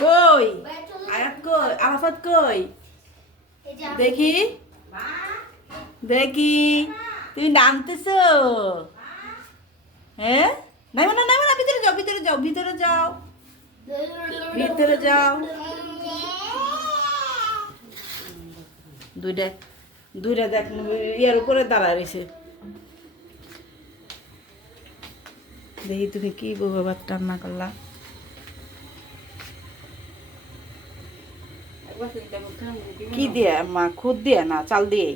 কই আয়াত কই আরাফাত কই দেখি দেখি তুমি নামতেছো হ্যাঁ নাইমো না ভিতরে যাও ভিতরে যাও ভিতরে যাও ভিতরে যাও দুইটা দুইটা দেখ ইয়ার উপরে দাঁড়ায় রয়েছে দেখি তুমি কি বউভাত ভাত রান্না করলা কি দিয়ে মা খুদ দিয়ে না চাল দিয়ে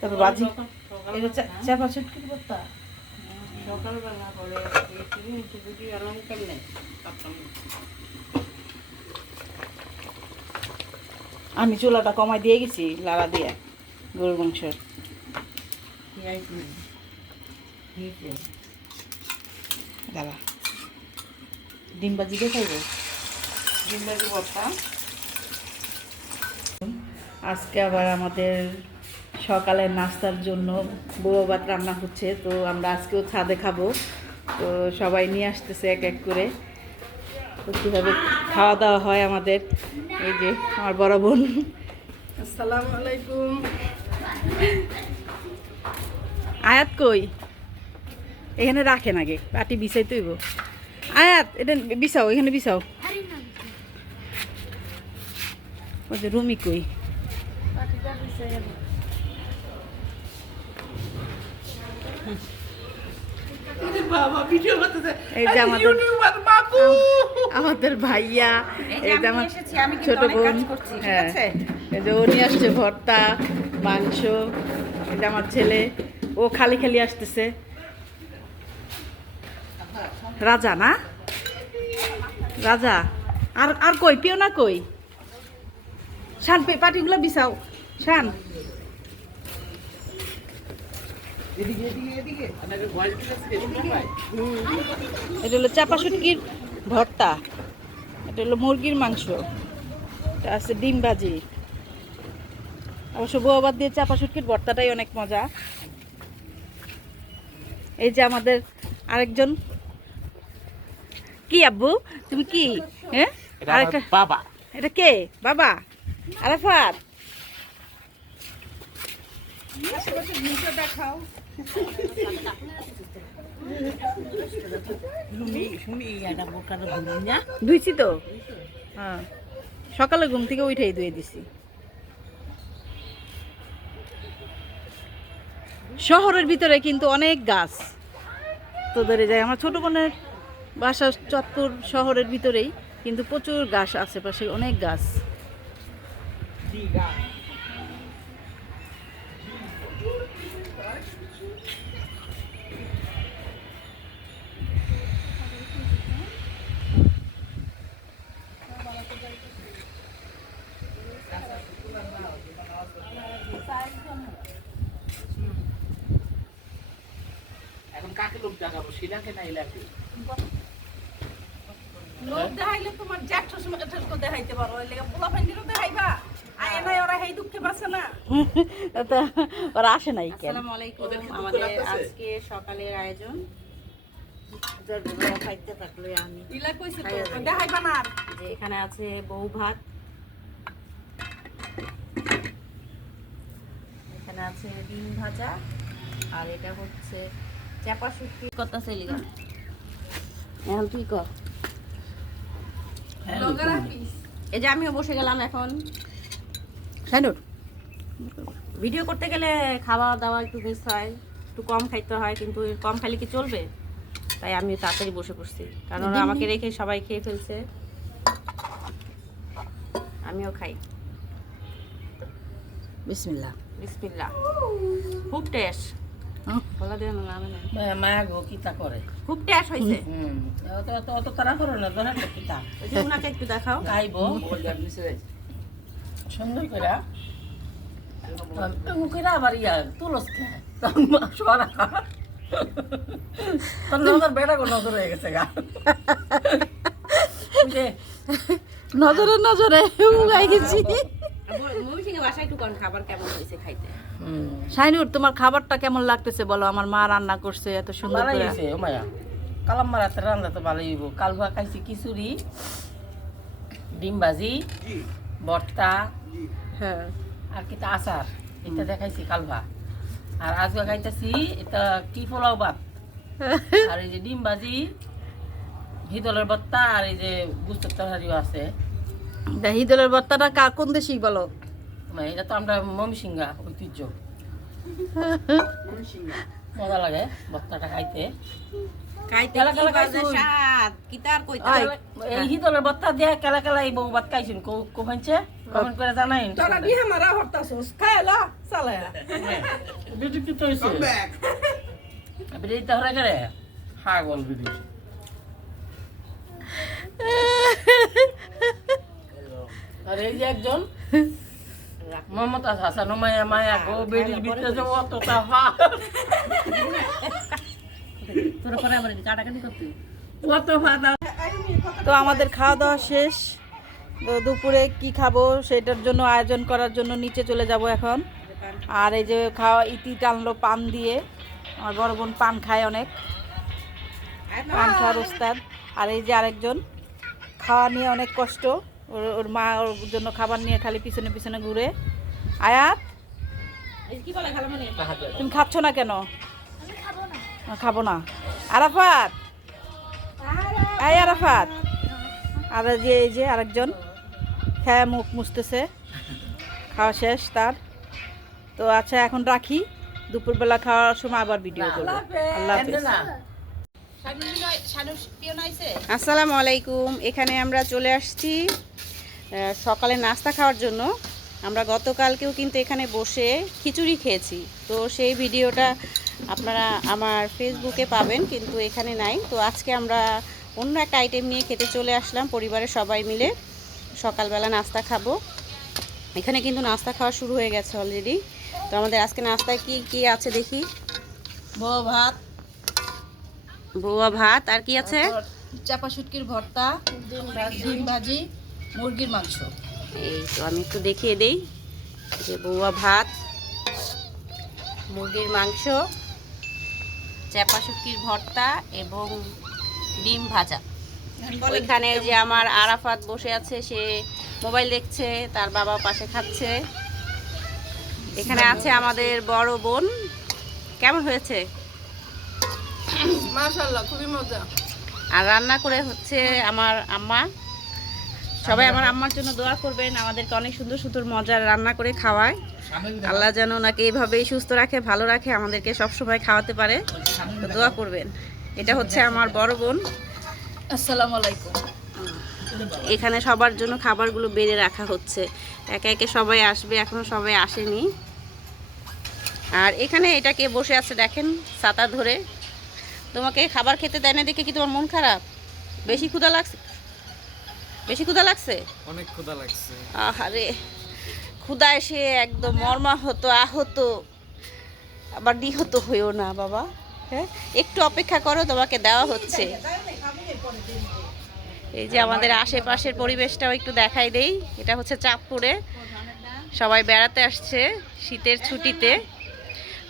তারপর বাজি চাপা চুটকি করতা সকালবেলা করে আরাম করলে আমি চুলাটা কমাই দিয়ে গেছি লাড়া দিয়ে গরুর মাংস দাঁড়া ডিম ভাজি দিয়ে খাইব ডিম ভাজি ভর্তা আজকে আবার আমাদের সকালের নাস্তার জন্য বউ ভাত রান্না হচ্ছে তো আমরা আজকেও ছাদে খাবো তো সবাই নিয়ে আসতেছে এক এক করে তো কীভাবে খাওয়া দাওয়া হয় আমাদের এই যে আমার বড় বোন আসসালামু আলাইকুম আয়াত কই এখানে রাখেন আগে পাটি বিছাই তৈব আয়াত এটা বিছাও এখানে বিছাও ওই যে রুমি কই এই যে আমাদের ভাইয়া এই যে আমার ছোট বোন হ্যাঁ এই যে ও নিয়ে আসছে ভর্তা মাংস এই যে আমার ছেলে ও খালি খালি আসতেছে রাজা না রাজা আর আর কই পিও না কই শান পাটিগুলো বিছাও শান এটা হলো চাপা শুটকির ভর্তা এটা হলো মুরগির মাংস এটা আছে ডিম ভাজি অবশ্য বউভাত দিয়ে চাপা শুটকির ভর্তাটাই অনেক মজা এই যে আমাদের আরেকজন কি আব্বু তুমি কি হ্যাঁ আরেকটা বাবা এটা কে বাবা আরাফাত দেখাও ধুইছি তো হ্যাঁ সকালে ঘুম থেকে উঠেই ধুয়ে দিছি শহরের ভিতরে কিন্তু অনেক গাছ তো ধরে যায় আমার ছোট বোনের বাসা চত্বর শহরের ভিতরেই কিন্তু প্রচুর গাছ আশেপাশে অনেক গাছ এখন কাকে লোক দেখাবো শিলাকে না ইলাকে লোক দেখাইলে তোমার জ্যাঠো সময় দেখাইতে পারো ওই লেগে পোলা ফ্যান্ডিরও দেখাইবা আয় নাই ওরা এই দুঃখে বাঁচে না তা ওরা আসে নাই কেন আসসালামু আলাইকুম আমাদের আজকে সকালের আয়োজন খাইতে থাকলো আমি ইলা কইছে তো দেখাইবা না আর যে এখানে আছে বউ ভাত এখানে আছে ডিম ভাজা আর এটা হচ্ছে চাপা শুটকি কথা সেলিগা এখন তুই কর লগা রাখিস এই যে আমিও বসে গেলাম এখন সাইনুর ভিডিও করতে গেলে খাওয়া দাওয়া একটু মিস হয় একটু কম খাইতে হয় কিন্তু কম খাইলে কি চলবে তাই আমি তাড়াতাড়ি বসে পড়ছি কারণ ওরা আমাকে রেখে সবাই খেয়ে ফেলছে আমিও খাই বিসমিল্লাহ বিসমিল্লাহ খুব টেস্ট বলা দেন না মায়া গো কিতা করে খুব টেস্ট হয়েছে অত তারা করো না ধরা কিতা ওই যে উনাকে একটু দেখাও খাইবো সুন্দর করে মুখেরা আবার ইয়া তুলস খায় সরা তোর নজর বেড়া গো নজর হয়ে গেছে গা নজরে নজরে উগাই গেছি মমি সিংহে বাসায় একটু খাবার কেমন হয়েছে খাইতে শাইনুর, তোমার খাবারটা কেমন লাগতেছে বলো? আমার মা রান্না করছে এত সুন্দর ভালোই করে। হয়েছে ও মায়া, কালাম মারাতে রান্না তো ভালোই হইব। কালভা খাইছি, খিচুড়ি, ডিম ভাজি, ভর্তা, হ্যাঁ, আর কি তা আচার, এটা দেখাইছি কালভা। আর আজকে খাইতেছি এটা কি পোলাও ভাত, আর এই যে ডিম ভাজি, হিদলের ভর্তা, আর এই যে গুস্তের তরকারিও আছে। হিদলের ভর্তাটা কোন দেশি বলো? মানে এটা তো আমরা ময়মনসিংহা ঐতিহ্য, মজা লাগে ভর্তাটা খাইতে। খাইতে কেলা কি কেলা বাজে খাইছুন? স্বাদ, কি তার কইতে? এই হিদলের ভর্তা দিয়ে কেলা কেলা এই বউ ভাত খাইছুন, কোভাইছে কমেন্ট করে জানাইন। তোরা বিয়ে মারা হরতাছস খায়লা চালায়া বিদ্যুৎ কি তো হইছে বিদ্যুৎ তাহলে করে হ্যাঁ বল বিদ্যুৎ। আর এই যে একজন মমতা হাসান মায়া মায়া গো বেডির ভিতরে যে অতটা হ্যাঁ তোরা পরে আবার কাটাকাটি করতে। অত ফাদা। তো আমাদের খাওয়া দাওয়া শেষ। তো দুপুরে কি খাবো সেটার জন্য আয়োজন করার জন্য নিচে চলে যাব এখন। আর এই যে খাওয়া ইতি টানলো পান দিয়ে, আমার বড় বোন পান খায় অনেক, পান খাওয়ার ওস্তাদ। আর এই যে আরেকজন খাওয়া নিয়ে অনেক কষ্ট, ওর মা ওর জন্য খাবার নিয়ে খালি পিছনে পিছনে ঘুরে। আয়াত, কি বলে খালামণি? তুমি খাচ্ছ না কেন? খাবো না। আরাফাত, এই আরাফাত। আর এই যে আরেকজন খেয়ে মুখ মুছতেছে, খাওয়া শেষ তার। তো আচ্ছা এখন রাখি, দুপুরবেলা খাওয়ার সময় আবার ভিডিও করবো। আল্লাহ হাফেজ। আসসালামু আলাইকুম। এখানে আমরা চলে আসছি সকালে নাস্তা খাওয়ার জন্য। আমরা গতকালকেও কিন্তু এখানে বসে খিচুড়ি খেয়েছি, তো সেই ভিডিওটা আপনারা আমার ফেসবুকে পাবেন, কিন্তু এখানে নাই। তো আজকে আমরা অন্য একটা আইটেম নিয়ে খেতে চলে আসলাম পরিবারের সবাই মিলে। সকালবেলা নাস্তা খাবো। এখানে কিন্তু নাস্তা খাওয়া শুরু হয়ে গেছে অলরেডি। তো আমাদের আজকে নাস্তায় কি কি আছে দেখি। বউ ভাত, বউয়া ভাত, আর কি আছে? চাপা শুটকির ভর্তা, ডিম ভাজি, মুরগির মাংস। এই তো আমি একটু দেখিয়ে দেই যে বউয়া ভাত, মুরগির মাংস, চাপা শুটকির ভর্তা এবং ডিম ভাজা। ওইখানে যে আমার আরাফাত বসে আছে, সে মোবাইল দেখছে, তার বাবা পাশে খাচ্ছে। এখানে আছে আমাদের বড় বোন। কেমন হয়েছে? মাশাআল্লাহ খুবই মজা। আর রান্না করে হচ্ছে আমার আম্মা। সবাই আমার আম্মার জন্য দোয়া করবেন, আমাদেরকে অনেক সুন্দর সুন্দর মজার রান্না করে খাওয়ায়। আল্লাহ যেন ওনাকে এইভাবেই সুস্থ রাখে, ভালো রাখে, আমাদেরকে সবসময় খাওয়াতে পারে। তো দোয়া করবেন। এটা হচ্ছে আমার বড় বোন। আসসালামু আলাইকুম। এখানে সবার জন্য খাবারগুলো বেড়ে রাখা হচ্ছে, একে একে সবাই আসবে, এখনো সবাই আসেনি। আর এখানে এটা কে বসে আছে দেখেন, ছাতা ধরে। তোমাকে খাবার খেতে দেয় না দেখে কি তোমার মন খারাপ? বেশি ক্ষুধা লাগছে? বেশি ক্ষুধা লাগছে? অনেক ক্ষুধা লাগছে। আরে ক্ষুধা এসে একদম মর্মাহত আহত, আবার নিহত হইও না বাবা। হ্যাঁ, একটু অপেক্ষা করো, তোমাকে দেওয়া হচ্ছে। এই যে আমাদের আশেপাশের পরিবেশটাও একটু দেখাই দেই। এটা হচ্ছে চাঁদপুরে, সবাই বেড়াতে আসছে শীতের ছুটিতে।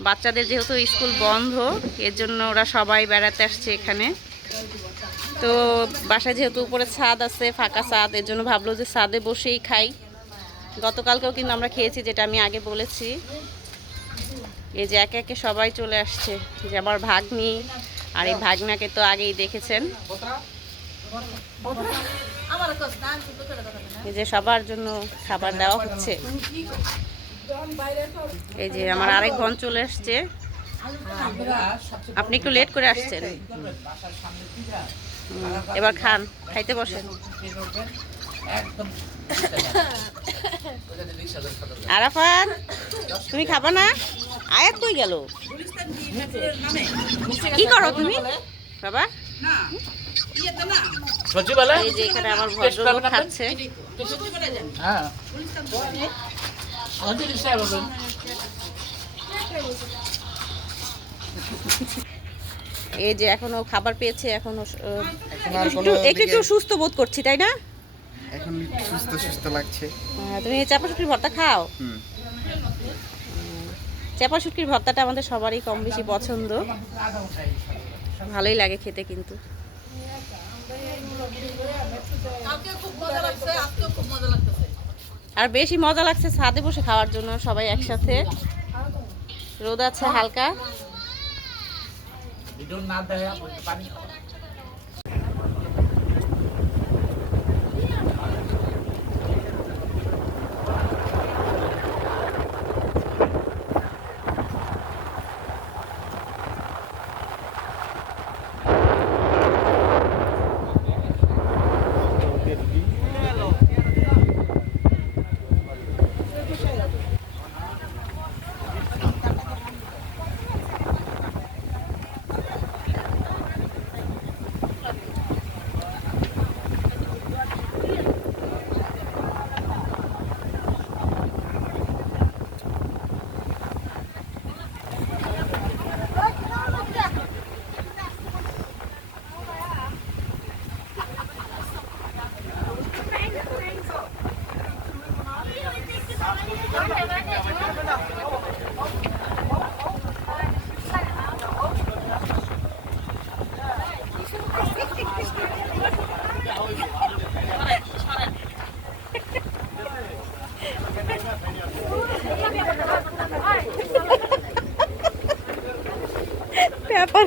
বাচ্চাদের যেহেতু স্কুল বন্ধ, এর জন্য ওরা সবাই বেড়াতে আসছে এখানে। তো বাসায় যেহেতু উপরে ছাদ আছে, ফাঁকা ছাদ, এর জন্য ভাবলো যে ছাদে বসেই খাই। গতকালকেও কিন্তু আমরা খেয়েছি, যেটা আমি আগে বলেছি। এই যে একে একে সবাই চলে আসছে, যে আমার ভাগ্নি আর এই ভাগনাকে তো আগেই দেখেছেন। এই যে সবার জন্য খাবার দেওয়া হচ্ছে। এই যে আমার আরেক বোন চলে আসছে। আপনি একটু লেট করে আসছেন। এবার খান, খাইতে বসেন। আরাফাত, তুমি খাবা না? আয়াত কই গেল? কি করো তুমি বাবা? সচিবালয় এই যে এখানে আমার ভদ্রলোক খাচ্ছে। হ্যাঁ আমাদের সাহেব বলুন। এই যে এখনো খাবার পেয়েছে, এখনো আর কোনো একটু একটু সুস্থ বোধ করছি, তাই না? এখন সুস্থ সুস্থ লাগছে। তুমি চাপা শুটকির ভর্তা খাও? চাপা শুটকির ভর্তাটা আমাদের সবারই কম বেশি পছন্দ, ভালোই লাগে খেতে কিন্তু। কালকে খুব মজা লাগছে, আজকেও খুব মজা লাগতেছে। আর বেশি মজা লাগছে ছাদে বসে খাওয়ার জন্য সবাই একসাথে, রোদ আছে হালকা। ভিডিও না দেয় পানি ব্যাপার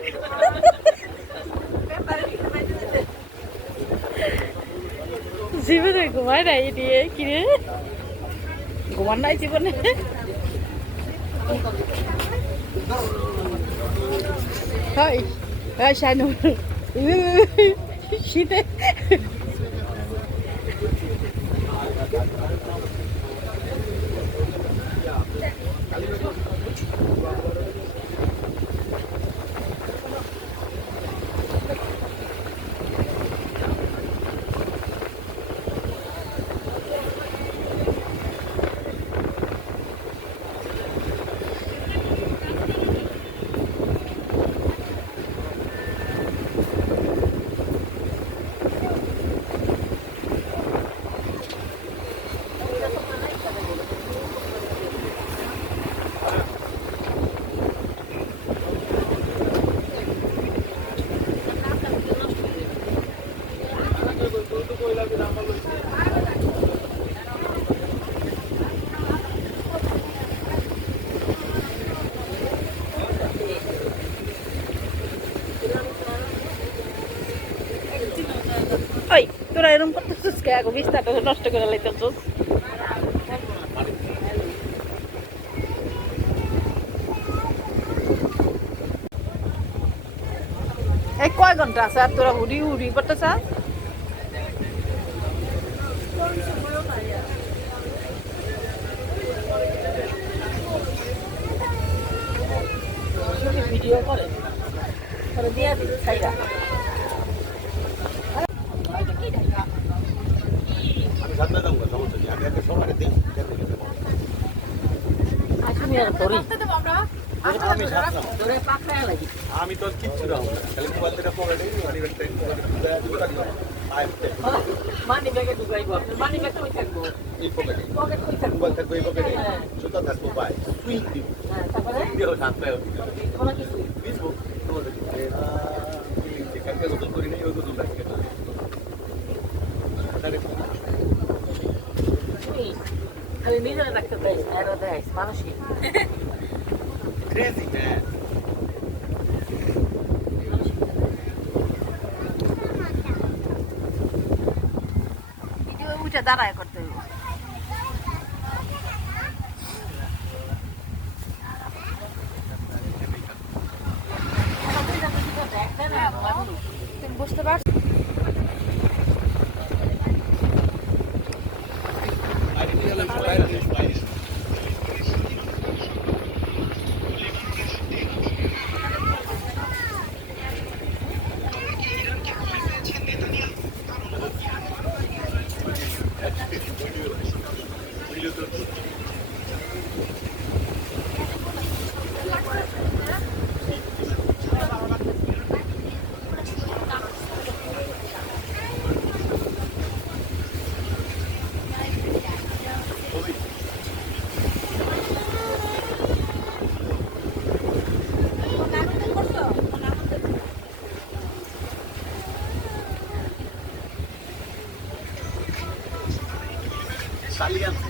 জীবনে ঘুমায় নাই দিয়ে কিরে, ঘুমান নাই জীবনে। হয় হয় শানু শীতে ওই তোরা এরকম করতেছিস কে? আগে বিস্তারটা নষ্ট করে লাইতেছিস। এই কয় ঘন্টা আছে আর তোরা হুড়ি হুড়ি করতেছ? ভিডিও করে দিয়ে দিই ছাইরা। তুমি আর ধরি ধরে পাকড়ায় লাগি। আমি তো কিচ্ছু না খালি মোবাইল থেকে পকেটে মানি ব্যাগে ঢুকাইবো, আপনার মানি ব্যাগটা ওই থাকবো, এই পকেটে পকেট ওই থাকবো। মোবাইল থাকবে এই পকেটে হ্যাঁ। জুতা থাকবো পায় সুইং দিব হ্যাঁ, তারপরে দেহ হাত পায়ে কোনো কিছু বিজবো তোমাদের যেখানকে গোসল করি নাই ওই গোসল রাখতে তুমি খালি নিজেরা রাখতে দেয় আরো দেয় মানুষই। ক্রেজি ম্যান ভিডিও উঠে দাঁড়ায় করতে হবে। তুমি বুঝতে পারছো? চালিয়ে আনছে